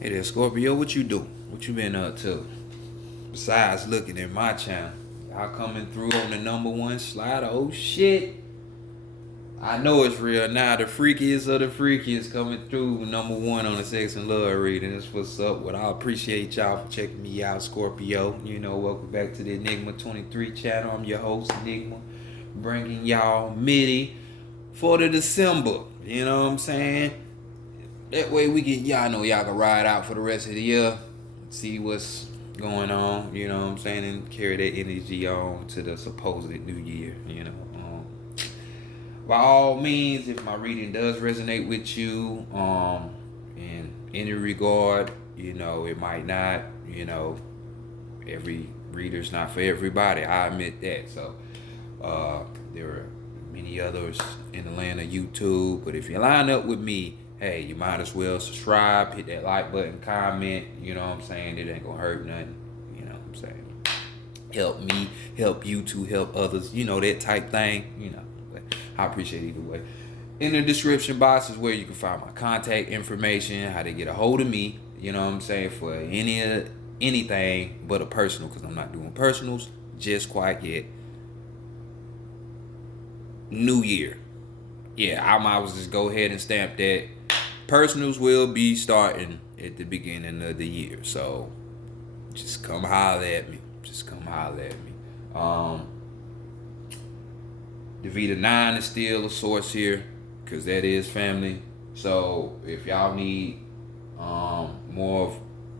Hey there, Scorpio, what you do? What you been up to? Besides looking at my channel. Y'all coming through on the #1 slider. Oh shit. I know it's real now. The freakiest of the freakiest coming through #1 on the Sex and Love reading. That's what's up. Well, I appreciate y'all for checking me out, Scorpio. Welcome back to the Enigma 23 channel. I'm your host, Enigma, bringing y'all MIDI for the December. You know what I'm saying? That way we can, y'all know y'all can ride out for the rest of the year, see what's going on, you know what I'm saying, and carry that energy on to the supposed new year. By all means, if my reading does resonate with you, in any regard, it might not, every reader's not for everybody. I admit that. So, there are many others in the land of YouTube, but if you line up with me, hey, you might as well subscribe, hit that like button, comment, you know what I'm saying? It ain't gonna hurt nothing, you know what I'm saying? Help me, help you to help others, that type thing, But I appreciate either way. In the description box is where you can find my contact information, how to get a hold of me, you know what I'm saying, for anything but a personal, because I'm not doing personals just quite yet. New year. Yeah, I might as well just go ahead and stamp that. Personals will be starting at the beginning of the year. So just come holler at me. The Vita 9 is still a source here, because that is family. So if y'all need more of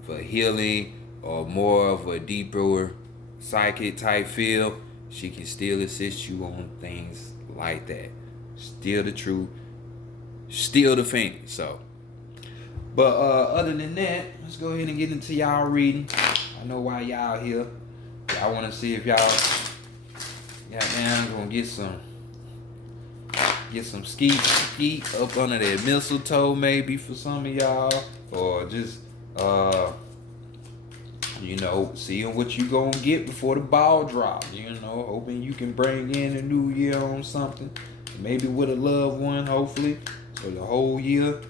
a healing or more of a deeper psychic type feel, she can still assist you on things like that. Still the truth, still the thing. So, but other than that, let's go ahead and get into y'all reading. I know why y'all here. I want to see if y'all, gonna get some skeet up under that mistletoe, maybe for some of y'all, or just seeing what you gonna get before the ball drop. Hoping you can bring in a new year on something. Maybe with a loved one, hopefully. So the whole year,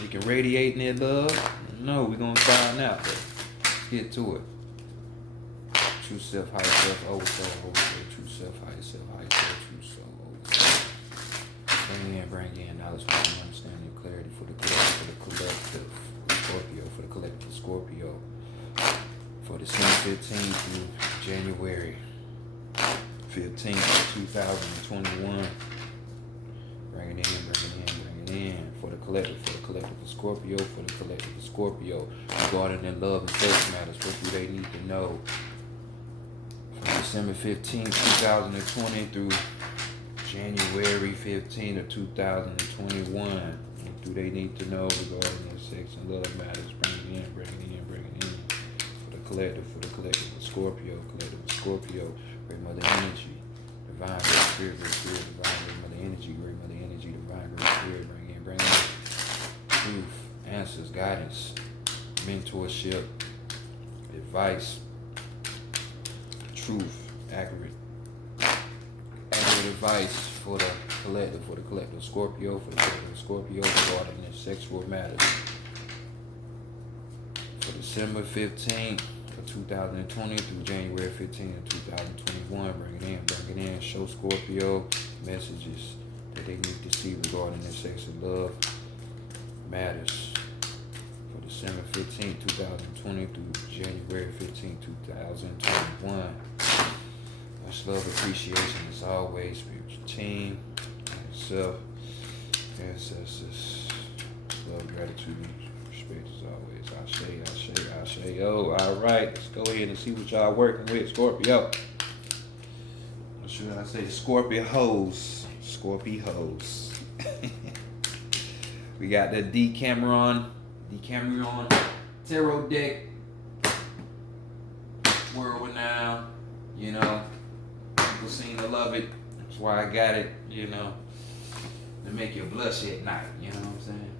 we can radiate in that love. No, we're going to find out. Let's get to it. True self, high self, oversoul, true self, high self, true soul, oversoul. Bring in knowledge, wisdom, understanding, clarity for the collective Scorpio, for the collective Scorpio. For December 15th through January 15th, 2021. Bring it in. For the collective Scorpio, regarding their love and sex matters. What do they need to know? From December 15th, 2020 through January 15th of 2021. What do they need to know regarding their sex and love matters? Bring it in. For the collective Scorpio, Great Mother Energy, Divine Great Spirit, Divine Great Mother Energy, Divine Great Spirit, bring in truth, answers, guidance, mentorship, advice, truth, accurate advice for the collective Scorpio, regarding their sexual matters. For December 15th of 2020 through January 15th of 2021, bring it in. Show Scorpio messages that they need to see regarding their sex and love matters. For December 15th, 2020 through January 15th, 2021. Much love, appreciation as always, spiritual team, myself, ancestors, love, gratitude, respect as always. I say, yo, all right, let's go ahead and see what y'all working with, Scorpio. What should I say? Scorpios. We got the Decameron tarot deck, world renowned, people seem to love it. That's why I got it, to make you blush at night, you know what I'm saying?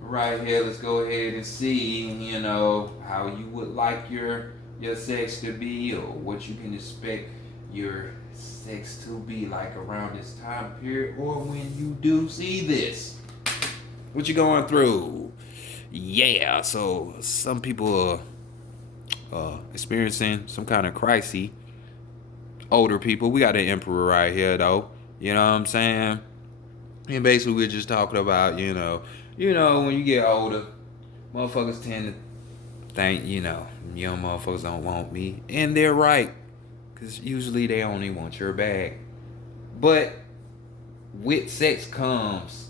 Right here, let's go ahead and see, how you would like your sex to be, or what you can expect your sex to be like around this time period, or when you do see this. What you going through? Yeah, so some people are experiencing some kind of crisis. Older people, we got an emperor right here though. You know what I'm saying? And basically we're just talking about, when you get older, motherfuckers tend to think, young motherfuckers don't want me. And they're right. Cause usually they only want your bag. But with sex comes,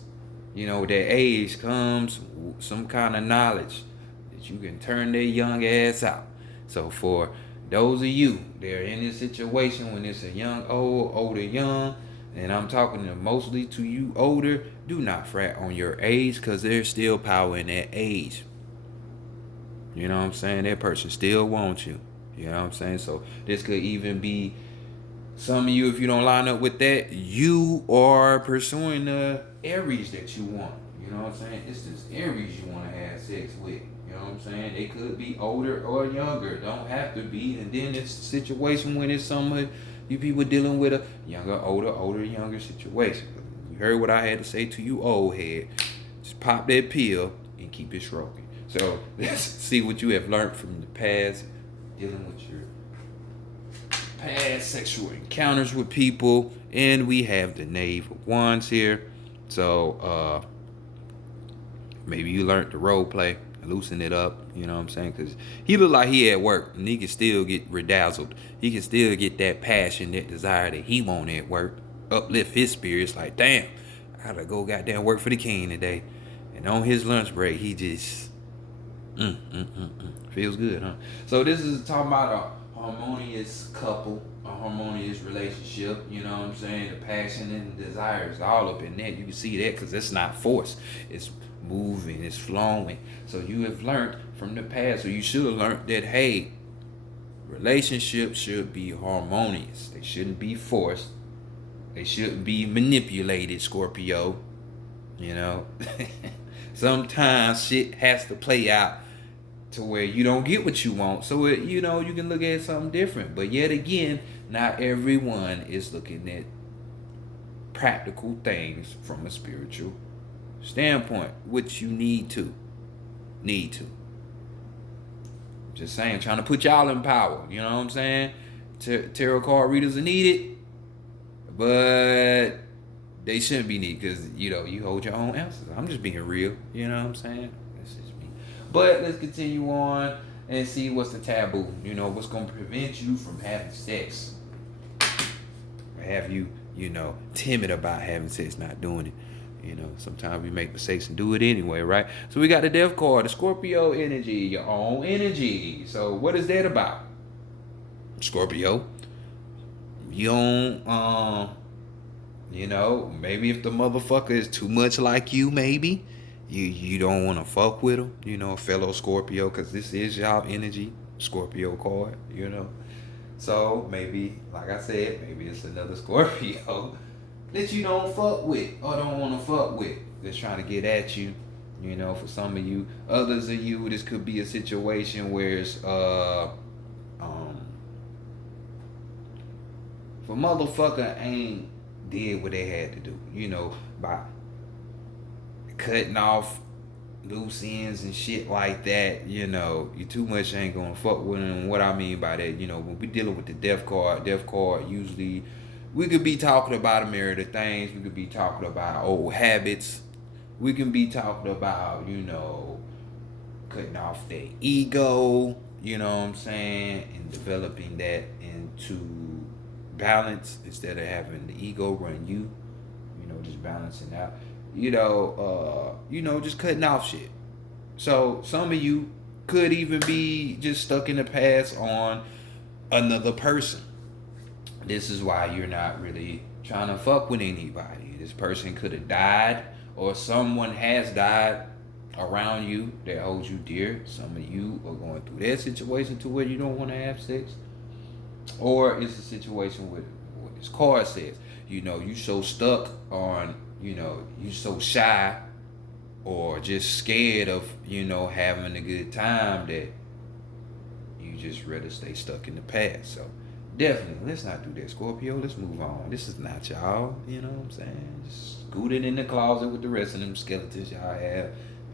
with that age comes some kind of knowledge that you can turn their young ass out. So for those of you that are in this situation when it's a young, old, older, young, and I'm talking mostly to you older, do not fret on your age because there's still power in that age. You know what I'm saying? That person still wants you. You know what I'm saying? So this could even be some of you, if you don't line up with that, you are pursuing the Aries that you want. You know what I'm saying? It's this Aries you want to have sex with. You know what I'm saying? They could be older or younger. Don't have to be. And then it's a situation when it's some of you people dealing with a younger, older, younger situation. You heard what I had to say to you, old head. Just pop that pill and keep it stroking. So let's see what you have learned from the past dealing with your past sexual encounters with people. And we have the Knave of Wands here. So maybe you learned the role play, loosen it up, you know what I'm saying? Because he look like he at work and he can still get redazzled. He can still get that passion, that desire that he want at work, uplift his spirits. Like, damn, I gotta go goddamn work for the king today. And on his lunch break, he just feels good, huh? So this is talking about a harmonious couple, a harmonious relationship. You know what I'm saying? The passion and the desire is all up in that. You can see that because it's not forced. It's moving, it's flowing. So you have learned from the past, or you should have learned that, hey, relationships should be harmonious. They shouldn't be forced. They shouldn't be manipulated, Scorpio. You know? Sometimes shit has to play out to where you don't get what you want. So, you can look at something different. But yet again, not everyone is looking at practical things from a spiritual standpoint, which you need to. Just saying, trying to put y'all in power. You know what I'm saying? Tarot card readers are needed, but they shouldn't be needed because, you hold your own answers. I'm just being real. You know what I'm saying? That's just me. But let's continue on and see what's the taboo. What's going to prevent you from having sex. Or have you, timid about having sex, not doing it. Sometimes we make mistakes and do it anyway, right? So we got the Death card, the Scorpio energy, your own energy. So what is that about? Scorpio. You don't, maybe if the motherfucker is too much like you, maybe you don't want to fuck with him, fellow Scorpio, because this is y'all energy, Scorpio card, So maybe, like I said, maybe it's another Scorpio that you don't fuck with or don't want to fuck with that's trying to get at you. For some of you, others of you, this could be a situation where it's if a motherfucker ain't did what they had to do, by cutting off loose ends and shit like that, you too much ain't gonna fuck with them. What I mean by that, when we dealing with the death card usually we could be talking about a myriad of things. We could be talking about old habits. We can be talking about, cutting off their ego, you know what I'm saying, and developing that into balance instead of having the ego run you, just balancing out, just cutting off shit. So some of you could even be just stuck in the past on another person. This is why you're not really trying to fuck with anybody. This person could have died, or someone has died around you that holds you dear. Some of you are going through that situation to where you don't want to have sex. Or it's a situation with what this card says. You so stuck on, you so shy or just scared of, having a good time that you just rather stay stuck in the past. So Definitely, let's not do that, Scorpio. Let's move on. This is not y'all. You know what I'm saying? Just scoot it in the closet with the rest of them skeletons y'all have.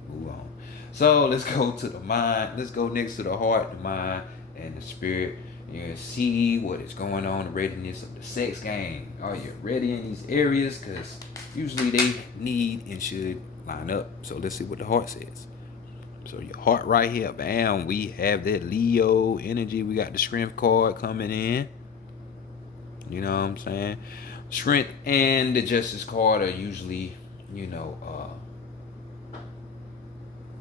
Move on. So let's go to the mind. Let's go next to the heart, the mind, and the spirit. You see what is going on, the readiness of the sex game. Are you ready in these areas? Because usually they need and should line up. So let's see what the heart says. So your heart right here, bam, we have that Leo energy. We got the strength card coming in. You know what I'm saying? Strength and the justice card are usually, you know,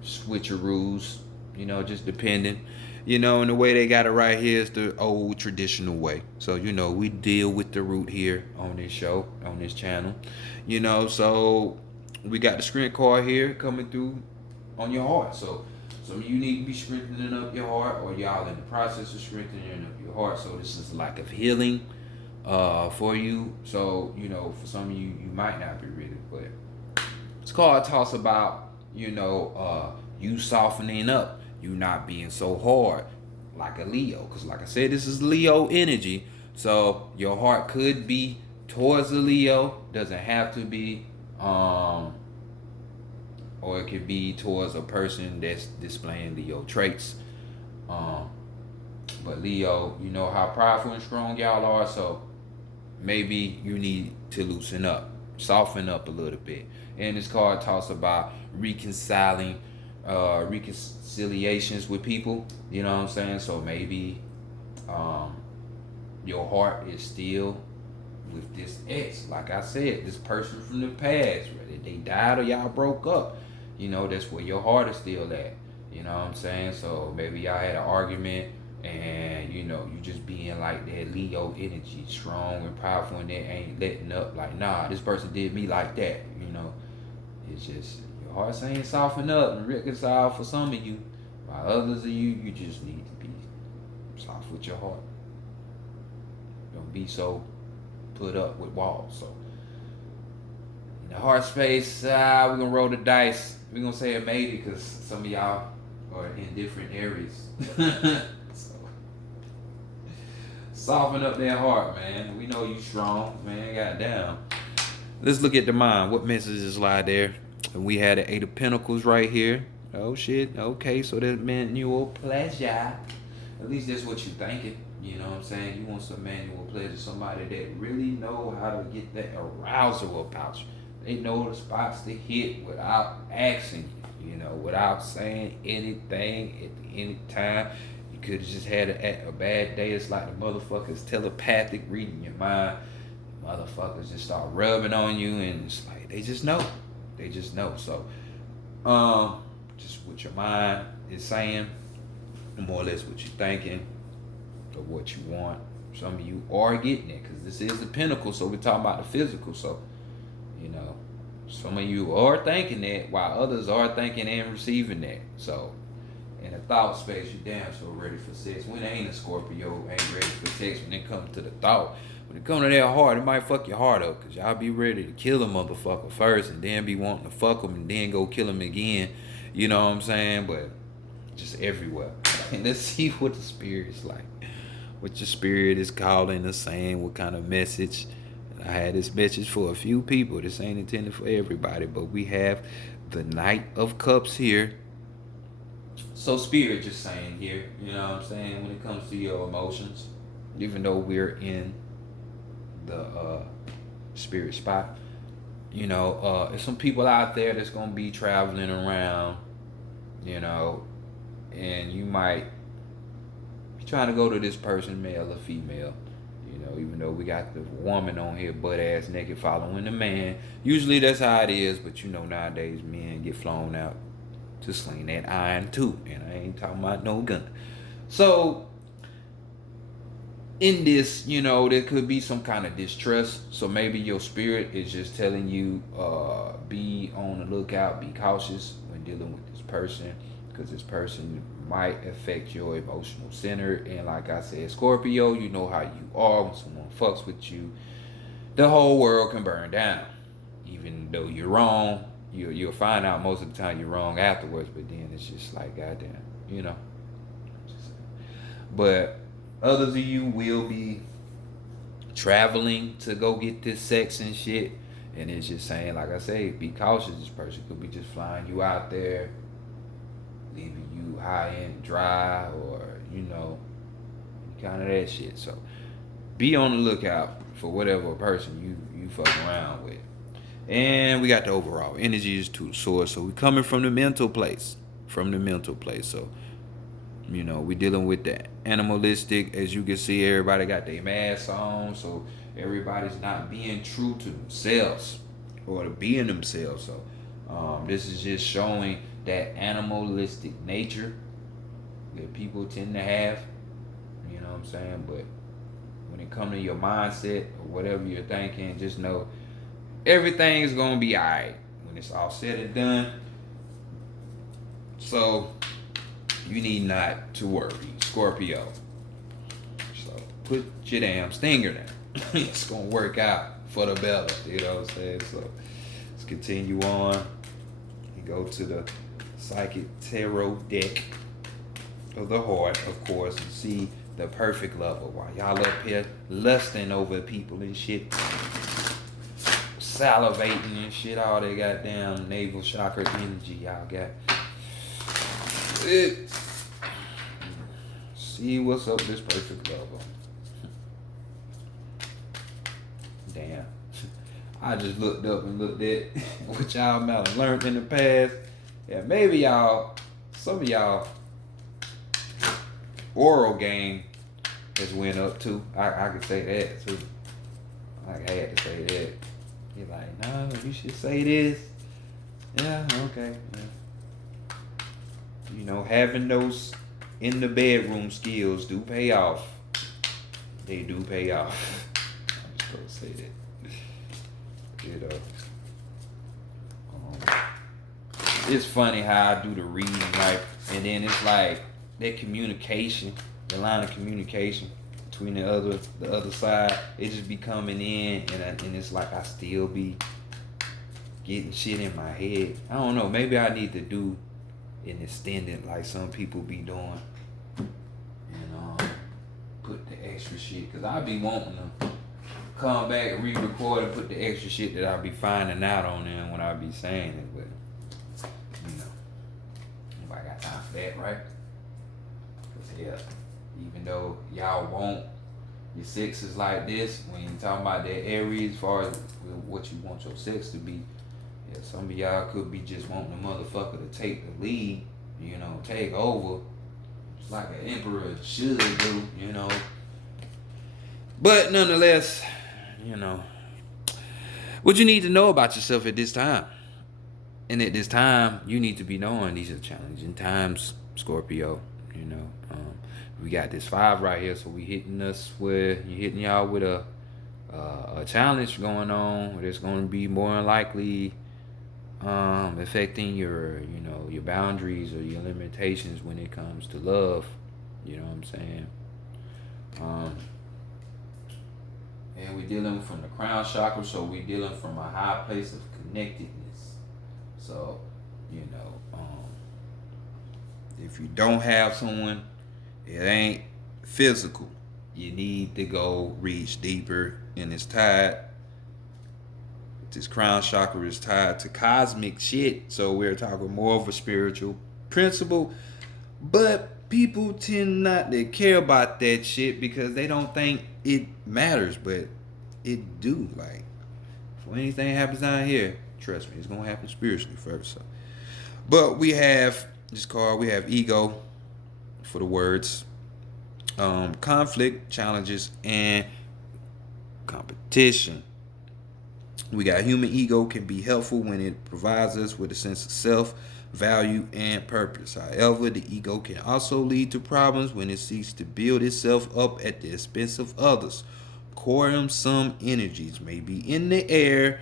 switcheroos, you know, just depending. You know, and the way they got it right here is the old traditional way. So, you know, we deal with the root here on this show, on this channel. You know, so we got the strength card here coming through on your heart. So some of you need to be strengthening up your heart, or y'all in the process of strengthening up your heart. So this is lack of healing for you. So, you know, for some of you, you might not be ready, but this card talks about, you know, you softening up, you not being so hard like a Leo. Because like I said, this is Leo energy. So your heart could be towards a Leo, doesn't have to be. Or it could be towards a person that's displaying Leo traits. But Leo, you know how powerful and strong y'all are, so maybe you need to loosen up, soften up a little bit. And this card talks about reconciliations with people. You know what I'm saying? So maybe your heart is still with this ex. Like I said, this person from the past, whether they died or y'all broke up, you know, that's where your heart is still at. You know what I'm saying? So maybe y'all had an argument, and you know, you just being like that Leo energy, strong and powerful, and they ain't letting up. Like, nah, this person did me like that. You know, it's just your heart saying soften up and reconcile for some of you. While others of you, you just need to be soft with your heart. Don't be so put up with walls. So in the heart space, we're gonna roll the dice. We're gonna say it maybe because some of y'all are in different areas. So soften up that heart, man. We know you strong, man. Goddamn. Let's look at the mind. What messages lie there? And we had the Eight of Pentacles right here. Oh shit. Okay, so that manual pleasure. At least that's what you're thinking. You know what I'm saying? You want some manual pleasure, somebody that really know how to get that arousal about you. They know the spots to hit without asking you, you know, without saying anything at any time. You could have just had a bad day. It's like the motherfuckers telepathic reading your mind. Motherfuckers just start rubbing on you, and it's like they just know. They just know. So, just what your mind is saying, more or less what you're thinking, or what you want. Some of you are getting it, because this is the pinnacle, so we're talking about the physical. So, you know, some of you are thinking that, while others are thinking and receiving that. So, in a thought space, you damn so ready for sex. When it ain't a Scorpio, ain't ready for sex. When it comes to the thought, when it comes to that heart, it might fuck your heart up, because y'all be ready to kill a motherfucker first, and then be wanting to fuck him, and then go kill him again. You know what I'm saying? But just everywhere. And let's see what the spirit is like. What your spirit is calling or saying, what kind of message. I had this message for a few people. This ain't intended for everybody, but we have the Knight of Cups here. So spirit just saying here, you know what I'm saying, when it comes to your emotions, even though we're in the spirit spot, you know, there's some people out there that's gonna be traveling around, you know, and you might be trying to go to this person, male or female. You know, even though we got the woman on here butt ass naked following the man. Usually that's how it is, but you know, nowadays men get flown out to sling that iron too. And I ain't talking about no gun. So in this, you know, there could be some kind of distrust. So maybe your spirit is just telling you, be on the lookout, be cautious when dealing with this person, because this person might affect your emotional center. And like I said, Scorpio, you know how you are. When someone fucks with you, the whole world can burn down. Even though you're wrong, you'll find out most of the time you're wrong afterwards, but then it's just like, goddamn, you know. But Others of you will be traveling to go get this sex and shit. And it's just saying, like I say, be cautious. This person could be just flying you out there, leaving you high and dry, or, kind of that shit. So be on the lookout for whatever person you fuck around with. And we got the overall energy is to the source. So we coming from the mental place. So, we dealing with the animalistic. As you can see, everybody got their masks on. So everybody's not being true to themselves or to being themselves. So this is just showing that animalistic nature that people tend to have. You know what I'm saying? But when it comes to your mindset or whatever you're thinking, just know everything's going to be alright when it's all said and done. So you need not to worry, Scorpio. So put your damn stinger down. It's going to work out for the better. You know what I'm saying? So let's continue on. You go to the Psychic Tarot deck of the heart, of course, and see the perfect lover while y'all up here lusting over people and shit, salivating and shit, all that goddamn navel chakra energy y'all got. See what's up with this perfect lover. Damn. I just looked up and looked at what y'all might have learned in the past. Yeah, maybe some of y'all oral game has went up too. I could say that too. I had to say that. You're like, no, you should say this. Yeah, okay. Yeah. Having those in the bedroom skills do pay off. They do pay off. I'm just gonna say that. It's funny how I do the reading, right? And then it's like that communication, the line of communication between the other side, it just be coming in, and it's like I still be getting shit in my head. I don't know. Maybe I need to do an extended like some people be doing, and put the extra shit, because I be wanting to come back and re-record and put the extra shit that I be finding out on them when I be saying it, but nobody got time for that, right? Cause yeah, even though y'all want your sex is like this, when you talking about that area as far as what you want your sex to be, yeah, some of y'all could be just wanting a motherfucker to take the lead, take over, just like an emperor should do, But nonetheless, what you need to know about yourself at this time. And at this time, you need to be knowing these are challenging times, Scorpio. We got this 5 right here, so you hitting y'all with a challenge going on. That's going to be more than likely affecting your boundaries or your limitations when it comes to love. You know what I'm saying? And we're dealing from the crown chakra, so we're dealing from a high place of connectedness. So, if you don't have someone, it ain't physical. You need to go reach deeper, and it's tied. This crown chakra is tied to cosmic shit, so we're talking more of a spiritual principle. But people tend not to care about that shit because they don't think it matters, but it do. Like, if anything happens down here, trust me, it's gonna happen spiritually first. So. But we have this card. We have ego for the words, conflict, challenges, and competition. We got human ego can be helpful when it provides us with a sense of self, value, and purpose. However, the ego can also lead to problems when it seeks to build itself up at the expense of others. Quarrelsome energies may be in the air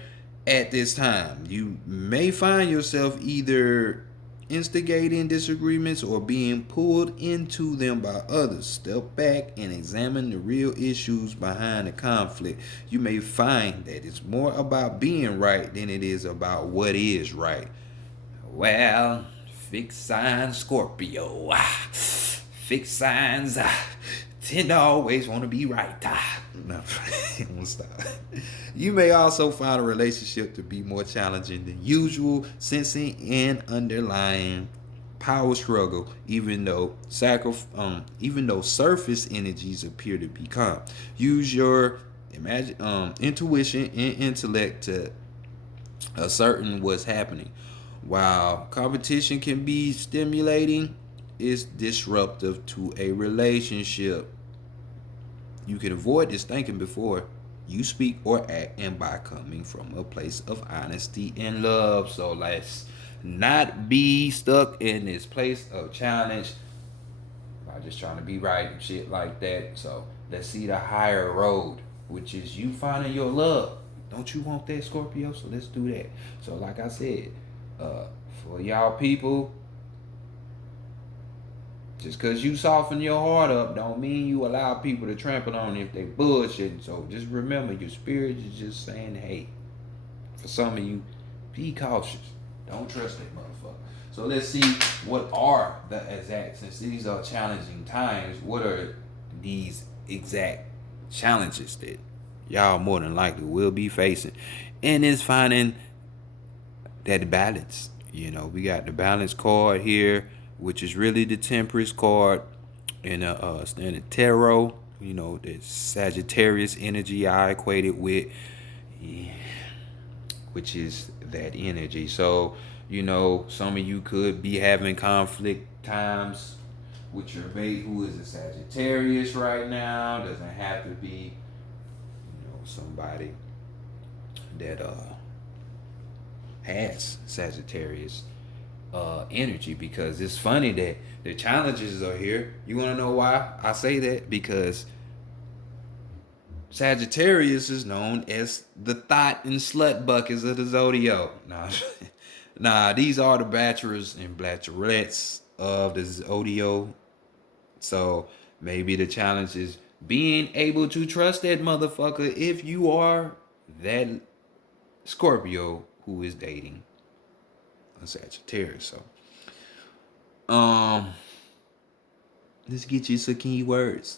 at this time. You may find yourself either instigating disagreements or being pulled into them by others. Step back and examine the real issues behind the conflict. You may find that it's more about being right than it is about what is right. Well, fixed sign Scorpio. Fixed signs Tend to always want to be right. No, I'm gonna stop. You may also find a relationship to be more challenging than usual, sensing an underlying power struggle, even though surface energies appear to be calm. Use your intuition and intellect to ascertain what's happening. While competition can be stimulating, it's disruptive to a relationship. You can avoid this thinking before you speak or act, and by coming from a place of honesty and love. So let's not be stuck in this place of challenge by just trying to be right and shit like that. So let's see the higher road, which is you finding your love. Don't you want that, Scorpio? So let's do that. So like I said, uh, for y'all people, just cause you soften your heart up don't mean you allow people to trample on if they bullshitting. So just remember, your spirit is just saying, hey, for some of you, be cautious. Don't trust that motherfucker. So let's see what are the exact, since these are challenging times, what are these exact challenges that y'all more than likely will be facing? And it's finding that balance. We got the balance card here, which is really the temperance card in a standard tarot. The Sagittarius energy I equate it with, yeah, which is that energy. So, some of you could be having conflict times with your mate who is a Sagittarius right now. Doesn't have to be, somebody that has Sagittarius energy, because it's funny that the challenges are here. You want to know why I say that? Because Sagittarius is known as the thought and slut buckets of the zodiac. Nah, these are the bachelors and bachelorettes of the zodiac. So maybe the challenge is being able to trust that motherfucker if you are that Scorpio who is dating a Sagittarius. So, let's get you some keywords.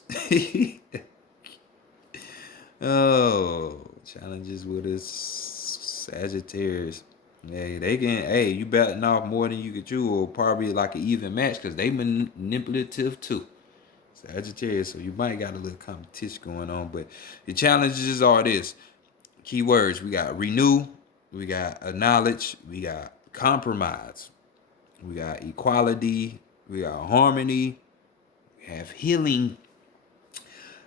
Oh, challenges with a Sagittarius. Hey, they can. Hey, you betting off more than you could chew, or probably like an even match, because they manipulative too. Sagittarius, so you might got a little competition going on, but the challenges are this: keywords. We got renew, we got acknowledge, we got compromise, we got equality, we got harmony, we have healing.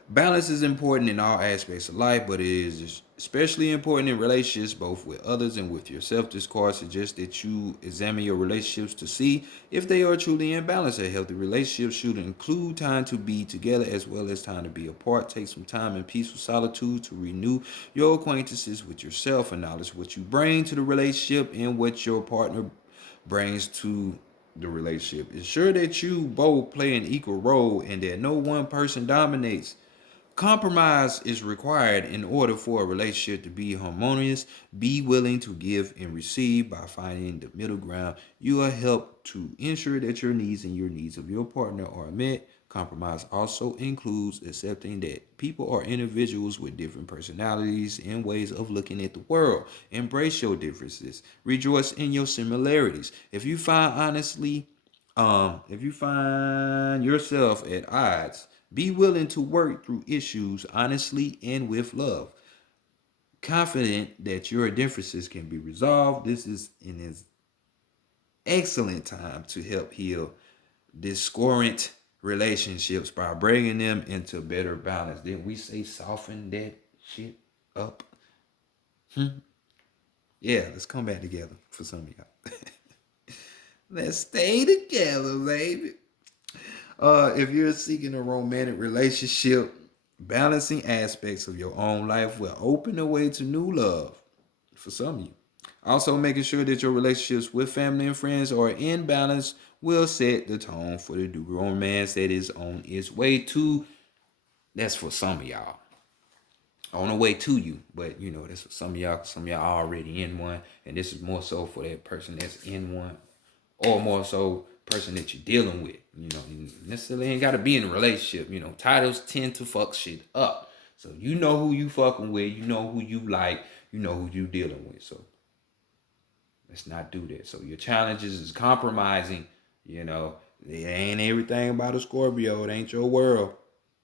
Balance is important in all aspects of life, but it is especially important in relationships, both with others and with yourself. This card suggests that you examine your relationships to see if they are truly in balance. A healthy relationship should include time to be together as well as time to be apart. Take some time in peaceful solitude to renew your acquaintances with yourself, acknowledge what you bring to the relationship and what your partner brings to the relationship. Ensure that you both play an equal role and that no one person dominates. Compromise is required in order for a relationship to be harmonious. Be willing to give and receive. By finding the middle ground, you will help to ensure that your needs and your needs of your partner are met. Compromise also includes accepting that people are individuals with different personalities and ways of looking at the world. Embrace your differences. Rejoice in your similarities. If you find yourself at odds, be willing to work through issues honestly and with love. Confident that your differences can be resolved, this is an excellent time to help heal discordant relationships by bringing them into better balance. Didn't we say soften that shit up? Yeah, let's come back together for some of y'all. Let's stay together, baby. If you're seeking a romantic relationship, balancing aspects of your own life will open the way to new love for some of you. Also, making sure that your relationships with family and friends are in balance will set the tone for the new romance that is on its way to. That's for some of y'all. On the way to you, but that's for some of y'all. Some of y'all already in one, and this is more so for that person that's in one, or more so person that you're dealing with. You necessarily ain't got to be in a relationship. Titles tend to fuck shit up. So you know who you fucking with. You know who you like. You know who you dealing with. So let's not do that. So your challenges is compromising. It ain't everything about a Scorpio. It ain't your world.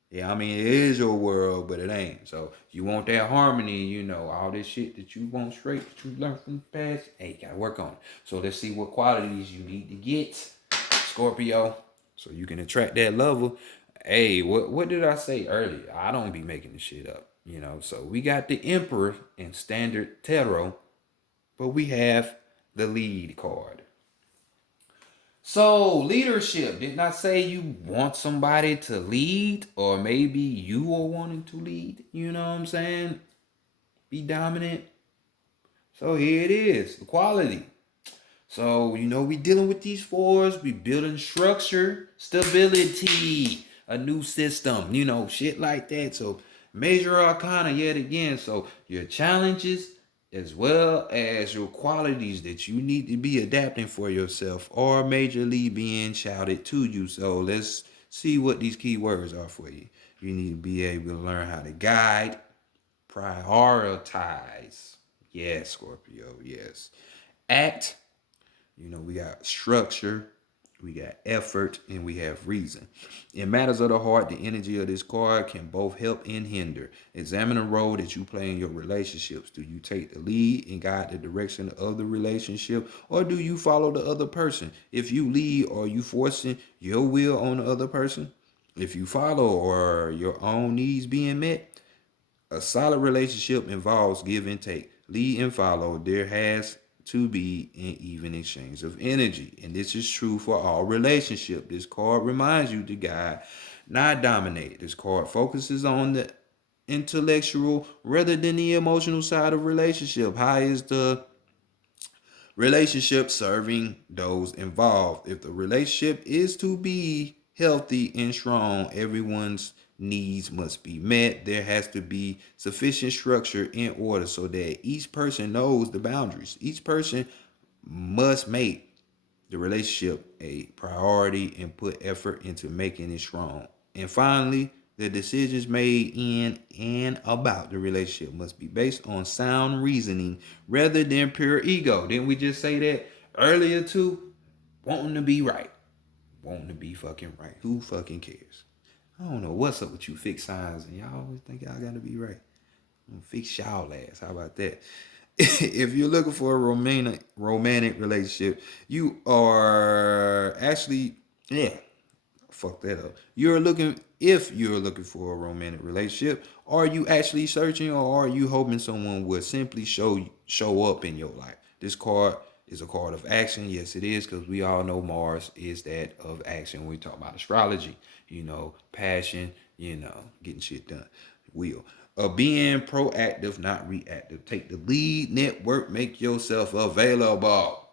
Yeah, I mean, it is your world, but it ain't. So you want that harmony, all this shit that you want straight, that you learned from the past. Hey, you gotta work on it. So let's see what qualities you need to get, Scorpio, so you can attract that level. Hey, what did I say earlier? I don't be making this shit up, So we got the Emperor in Standard Tarot, but we have the Lead card. So, leadership. Didn't I say you want somebody to lead? Or maybe you are wanting to lead? You know what I'm saying? Be dominant. So, here it is. Equality. So, we dealing with these fours. We building structure, stability, a new system, shit like that. So, major arcana yet again. So, your challenges as well as your qualities that you need to be adapting for yourself are majorly being shouted to you. So, let's see what these key words are for you. You need to be able to learn how to guide, prioritize. Yes, Scorpio, yes. Act. We got structure, we got effort, and we have reason. In matters of the heart, the energy of this card can both help and hinder. Examine the role that you play in your relationships. Do you take the lead and guide the direction of the relationship, or do you follow the other person? If you lead, are you forcing your will on the other person? If you follow, or your own needs being met? A solid relationship involves give and take. Lead and follow. There has to be an even exchange of energy. And this is true for all relationships. This card reminds you to guide, not dominate. This card focuses on the intellectual rather than the emotional side of relationship. How is the relationship serving those involved? If the relationship is to be healthy and strong, everyone's needs must be met. There has to be sufficient structure in order so that each person knows the boundaries. Each person must make the relationship a priority and put effort into making it strong. And finally, the decisions made in and about the relationship must be based on sound reasoning rather than pure ego. Didn't we just say that earlier too? Wanting to be right. Wanting to be fucking right. Who fucking cares? I don't know what's up with you fixed signs and y'all always think y'all gotta be right. I'm gonna fix y'all ass. How about that? If you're looking for a romantic relationship, you are actually, yeah, fuck that up. If you're looking for a romantic relationship, are you actually searching, or are you hoping someone would simply show up in your life? This card is a card of action. Yes, it is, because we all know Mars is that of action when we talk about astrology. Passion, getting shit done. Will. Being proactive, not reactive. Take the lead, network, make yourself available.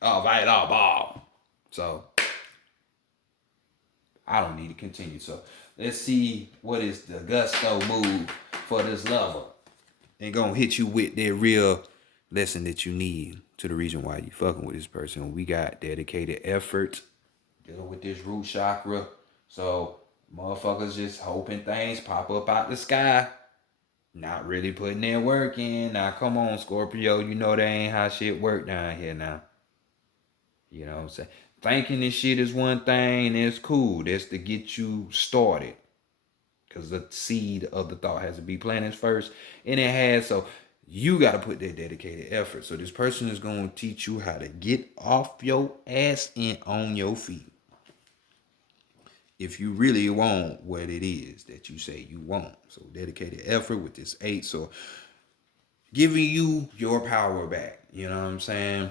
Available. So I don't need to continue. So let's see what is the gusto move for this lover. And gonna hit you with that real lesson that you need to the reason why you fucking with this person. We got dedicated effort dealing with this root chakra. So motherfuckers just hoping things pop up out the sky. Not really putting their work in. Now come on, Scorpio. You know that ain't how shit work down here now. You know what I'm saying? Thinking this shit is one thing and it's cool. That's to get you started. Because the seed of the thought has to be planted first. And it has, so you got to put that dedicated effort. So this person is going to teach you how to get off your ass and on your feet. If you really want what it is that you say you want. So dedicated effort with this 8. So giving you your power back. You know what I'm saying?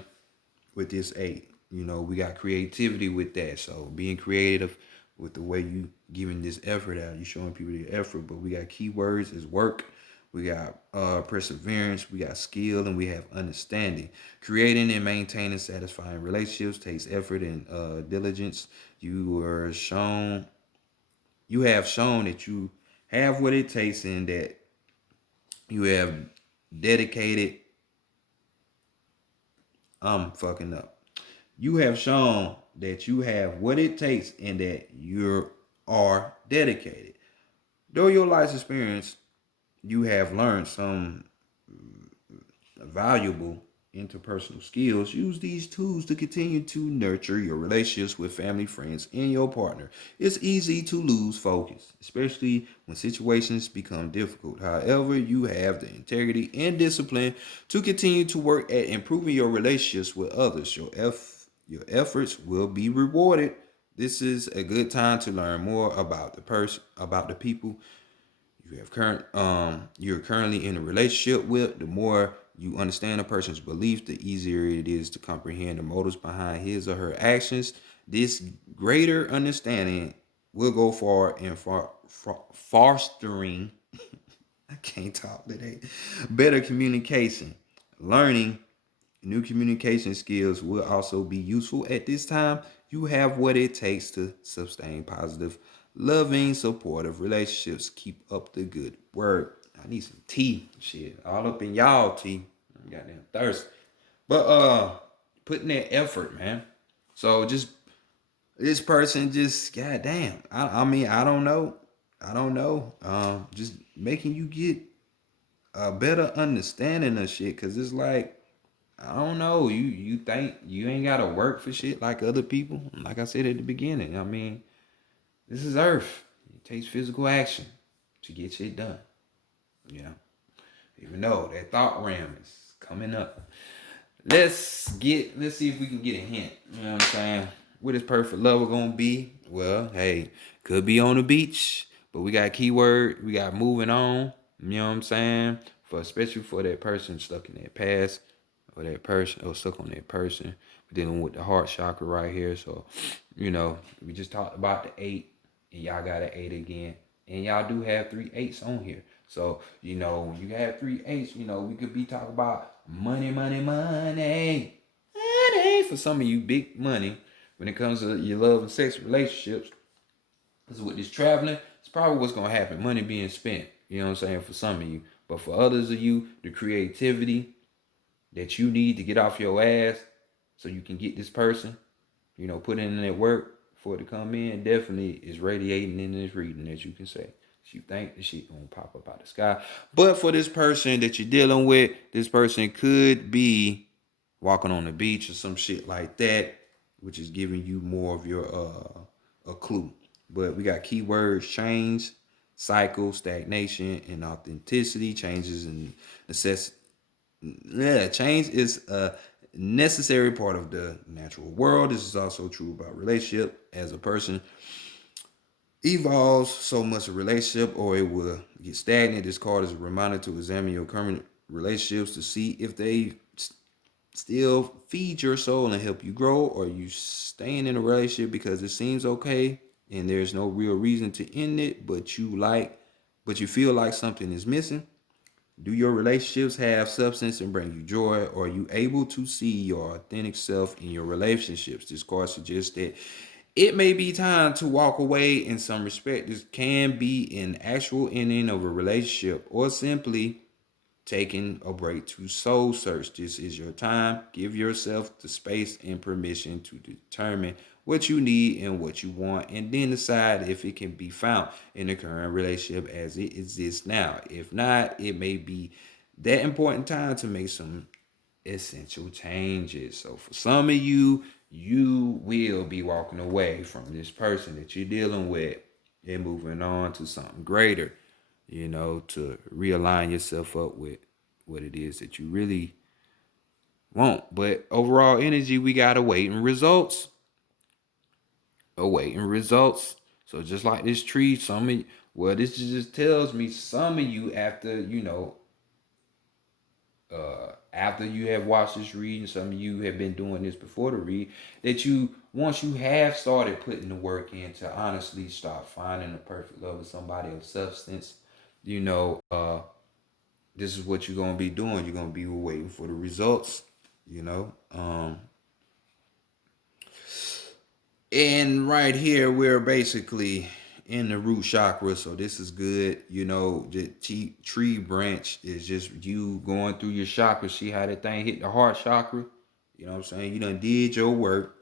With this 8. We got creativity with that. So being creative with the way you giving this effort out. You showing people the effort. But we got keywords is work. We got perseverance. We got skill. And we have understanding. Creating and maintaining satisfying relationships takes effort and diligence. You have shown that you have what it takes and that you have dedicated. I'm fucking up. You have shown that you have what it takes and that you are dedicated. Though your life's experience, you have learned some valuable interpersonal skills. Use these tools to continue to nurture your relationships with family, friends, and your partner. It's easy to lose focus, especially when situations become difficult. However, you have the integrity and discipline to continue to work at improving your relationships with others. Your efforts will be rewarded. This is a good time to learn more about the people you're currently in a relationship with. The more you understand a person's belief, the easier it is to comprehend the motives behind his or her actions. This greater understanding will go far in fostering I can't talk today. Better communication. Learning new communication skills will also be useful at this time. You have what it takes to sustain positive, loving, supportive relationships. Keep up the good work. I need some tea. Shit. All up in y'all tea. I'm goddamn thirsty. But putting that effort, man. So just this person just goddamn. I mean, I don't know. I don't know. Just making you get a better understanding of shit. Cause it's like I don't know. You think you ain't gotta work for shit like other people? Like I said at the beginning, I mean, this is Earth. It takes physical action to get shit done. You know, even though that thought realm is coming up. Let's see if we can get a hint. You know what I'm saying? What is perfect lover gonna be? Well, hey, could be on the beach, but we got keyword. We got moving on. You know what I'm saying? For especially for that person stuck in that past, or that person or stuck on that person. We're dealing with the heart chakra right here. So, we just talked about the 8, and y'all got an 8 again. And y'all do have 3 8s on here. So, when you have 3 8s, we could be talking about money, money, money. Money. For some of you, big money when it comes to your love and sex relationships. Because with this traveling, it's probably what's going to happen. Money being spent. You know what I'm saying? For some of you. But for others of you, the creativity that you need to get off your ass so you can get this person, put in that work for it to come in, definitely is radiating in this reading, as you can say. You think the shit gonna pop up out the sky. But for this person that you're dealing with, this person could be walking on the beach or some shit like that, which is giving you more of your a clue. But we got keywords: change, cycle, stagnation, and authenticity. Changes and necessity. Yeah, change is a necessary part of the natural world. This is also true about relationship. As a person evolves, so much a relationship or it will get stagnant. This card is a reminder to examine your current relationships to see if they still feed your soul and help you grow, or you staying in a relationship because it seems okay and there's no real reason to end it, but you feel like something is missing. Do your relationships have substance and bring you joy? Or are you able to see your authentic self in your relationships? This card suggests that it may be time to walk away in some respect. This can be an actual ending of a relationship or simply taking a break to soul search. This is your time. Give yourself the space and permission to determine what you need and what you want, and then decide if it can be found in the current relationship as it exists now. If not, it may be that important time to make some essential changes. So for some of you, you will be walking away from this person that you're dealing with and moving on to something greater, to realign yourself up with what it is that you really want. But overall energy, we got awaiting results. Awaiting results. So just like this tree, this just tells me some of you after you have watched this read, and some of you have been doing this before the read, that once you have started putting the work in to honestly start finding the perfect love of somebody of substance, this is what you're gonna be doing. You're gonna be waiting for the results, you know. And right here, we're basically in the root chakra, so this is good. The tree branch is just you going through your chakra. See how that thing hit the heart chakra? You know what I'm saying? You done did your work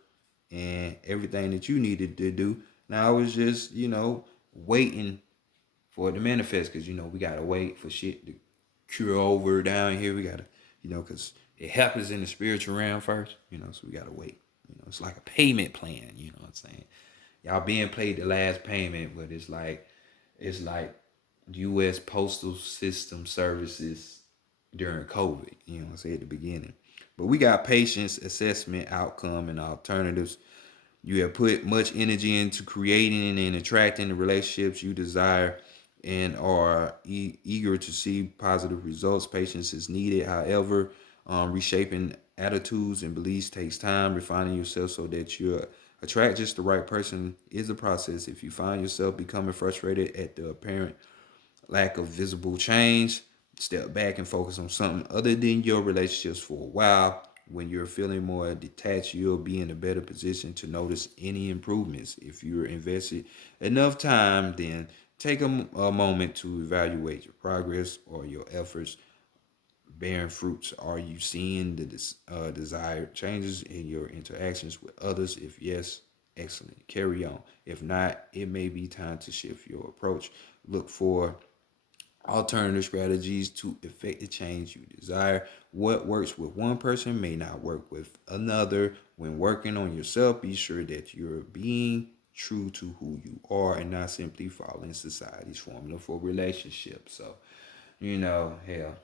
and everything that you needed to do. Now it's just, waiting for it to manifest, because, we got to wait for shit to cure over down here. We got to, because it happens in the spiritual realm first, so we got to wait. It's like a payment plan, you know what I'm saying? Y'all being paid the last payment, but it's like U.S. Postal System services during COVID, at the beginning. But we got patience, assessment, outcome, and alternatives. You have put much energy into creating and attracting the relationships you desire and are eager to see positive results. Patience is needed. However, reshaping attitudes and beliefs takes time. Refining yourself so that you attract just the right person is a process. If you find yourself becoming frustrated at the apparent lack of visible change, step back and focus on something other than your relationships for a while. When you're feeling more detached, you'll be in a better position to notice any improvements. If you're invested enough time, then take a moment to evaluate your progress or your efforts bearing fruits. Are you seeing the desired changes in your interactions with others? If yes, excellent. Carry on. If not, it may be time to shift your approach. Look for alternative strategies to effect the change you desire. What works with one person may not work with another. When working on yourself, be sure that you're being true to who you are and not simply following society's formula for relationships. So, hell,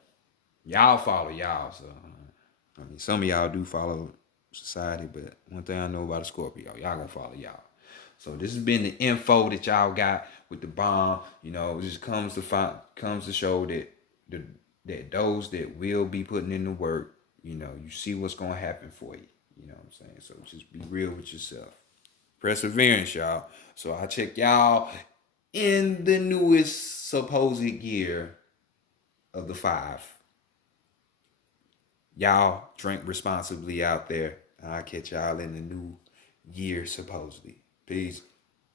y'all follow y'all. So, some of y'all do follow society, but one thing I know about a Scorpio, y'all gonna follow y'all. So this has been the info that y'all got with the bomb. It just comes to show that those that will be putting in the work, you see what's gonna happen for you. You know what I'm saying? So just be real with yourself. Perseverance, y'all. So I check y'all in the newest supposed year of the 5. Y'all drink responsibly out there. I'll catch y'all in the new year supposedly. Peace.